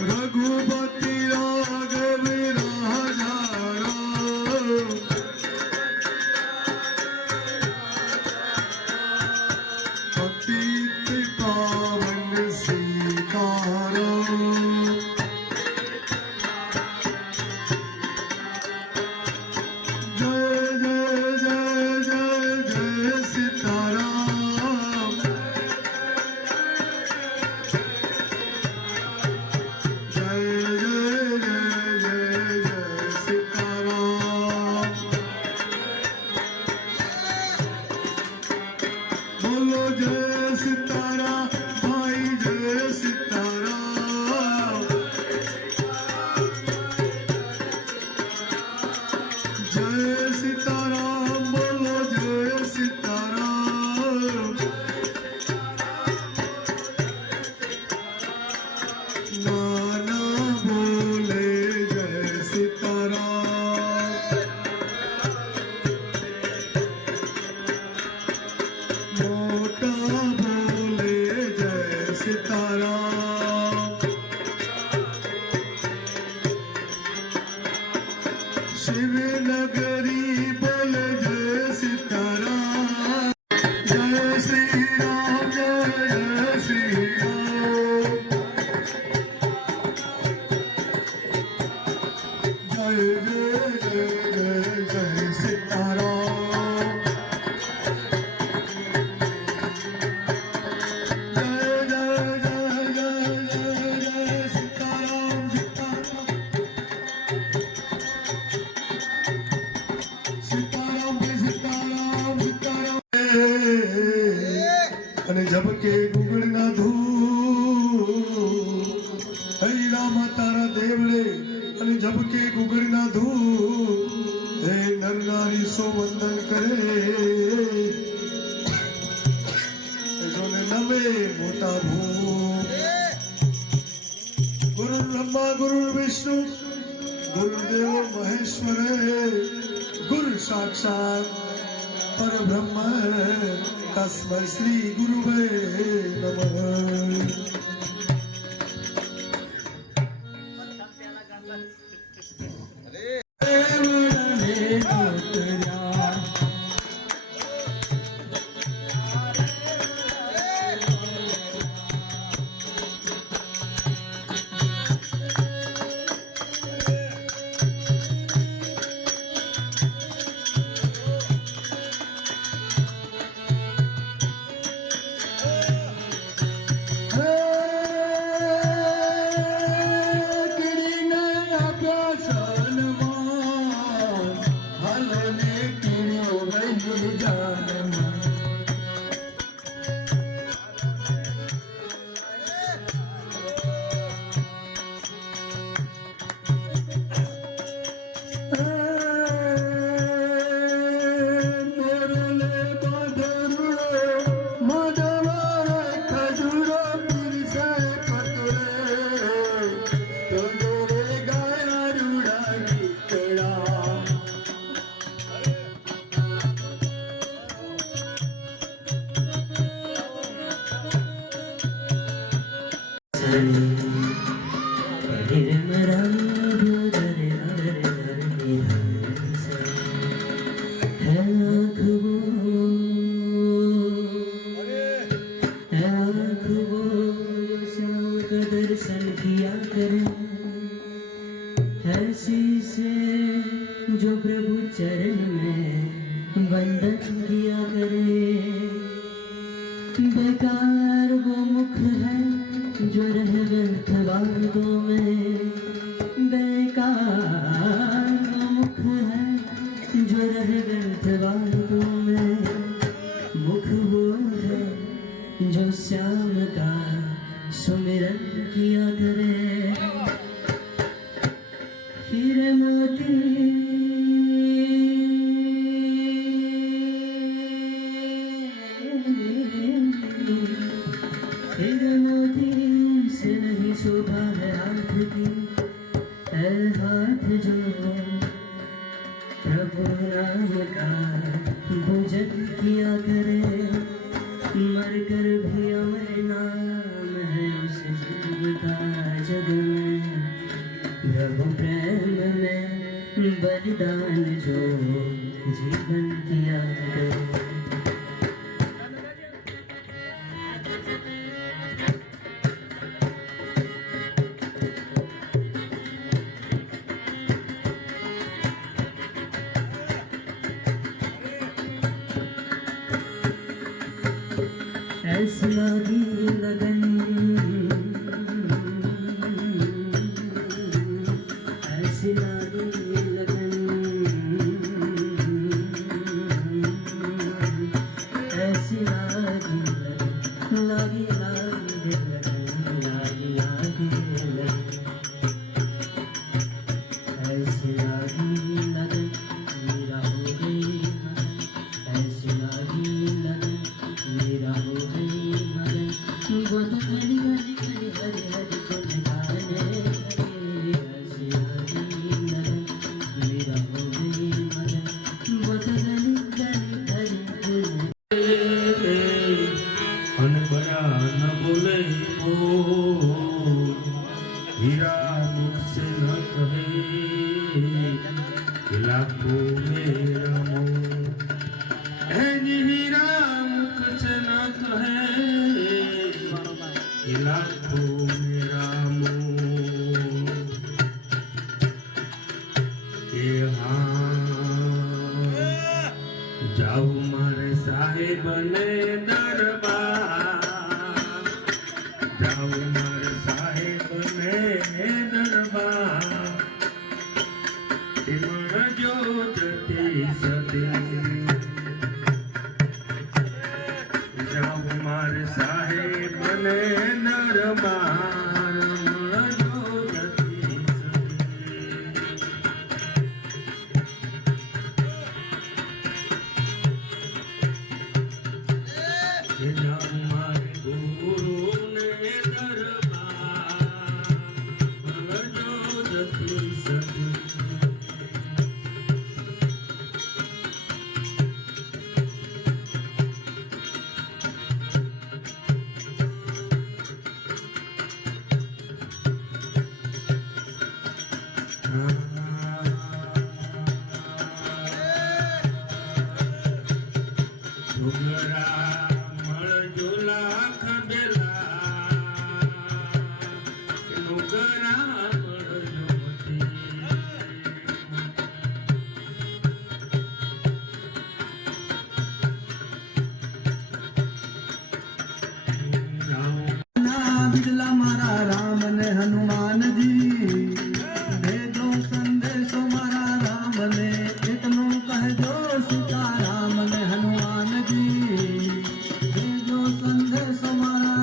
रघुपति राघव राजा राम, पतित पावन सीताराम। बोलो जय सीताराम भाई, जय सीताराम, जय सीताराम, बोलो जय सीताराम। नाना बोले जय सीताराम, मोटा बोले जय सीताराम, शिव नगरी बोले जय सीताराम। जय श्री राम, जय श्री राम, जय जय जय जय जय सीताराम, અને જબકે ગુગળના ધૂ હરી રામા તારા દેવળે, અને જબકે ગુગળના ધૂ હે નર નારી સો વંદન કરે, જોને નમે મોટા ભૂ। ગુરુ બ્રહ્મા ગુરુ વિષ્ણુ ગુરુદેવ મહેશ્વર, ગુરુ સાક્ષાત परब्रह्म तस्मै श्री गुरुवे नमः। दर्शन किया करें, हंसी से जो प्रभु चरण में वंदन किया करे। बेकार वो मुख है जो रह व्यर्थ बातों में, बेकार वो मुख है जो रह व्यर्थ बातों में। मुख वो है जो श्याम का सुमिरन किया करे। हीरे मोती हीरे मोती से नहीं शोभा है हाथ की, है हाथ जो प्रभु नाम का भोजन किया करे। मर कर भी अमर नाम है उस जीव का जग में। बलिदान जो जीवन किया गया। ऐसी लगी लगन, ऐसी लगी लगन, ऐसी लगी लगन, लगी लगी लगन, लगी लगी लगन, ऐसी लगी लगन, मेरा हो गई लगन, ऐसी लगी लगन, मेरा हो गई मगन, वो तो हरी हरी हरी हरी हरी गुन गाने लगे। ऐसी लगी लगन, मेरा हो गई मगन, वो तो हरी हरी हरी गुन। अनबरा न बोले बोल, हीरा मुख से न कहे, लाखों मेरा मोह। हीरा मुख से न कहे, लाखों मेरा मोह। के हाँ जाऊ मारे साहेब ने दरबार, जाऊ मारे साहेब ने दरबार, इमण जो जती सती, जाऊ मारे साहेब ने दरबार, इमण जो जती सती। जाऊ मारे गुरु ने दरबार, इमण जो जती सती। ડુંગરા મળજો લાખ બેલા, ડુંગરા મળજો મોતી. बिरला मारा राम ने हनुमान जी, भेजो संदेशो मारा राम ने, इतनो कहजो सीता राम ने हनुमान जी, भेजो संदेशो मारा।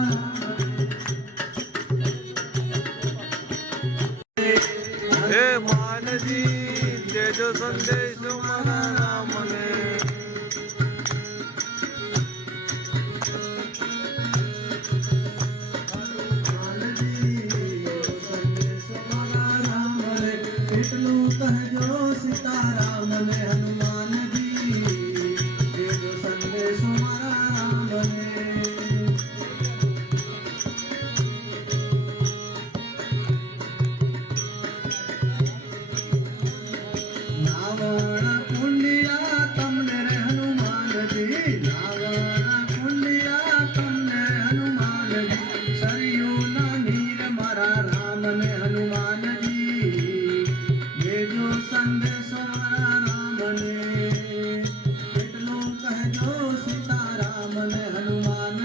हे मान जी भेजो संदेशो मारा राम ने। એટલું કહેજો સીતારામ ને હનુમાન જી, દેજો સંદેશો મારા રામને। નાવણ કુંડિયા તમને રે હનુમાનજી, નાવણ કુંડિયા તમને હનુમાનજી, સરયું ના નીર મારા રામ ને હનુમાનજી, भेजो संदेशो मारा राम ने, એટલું કહેજો સીતારામ ને હનુમાન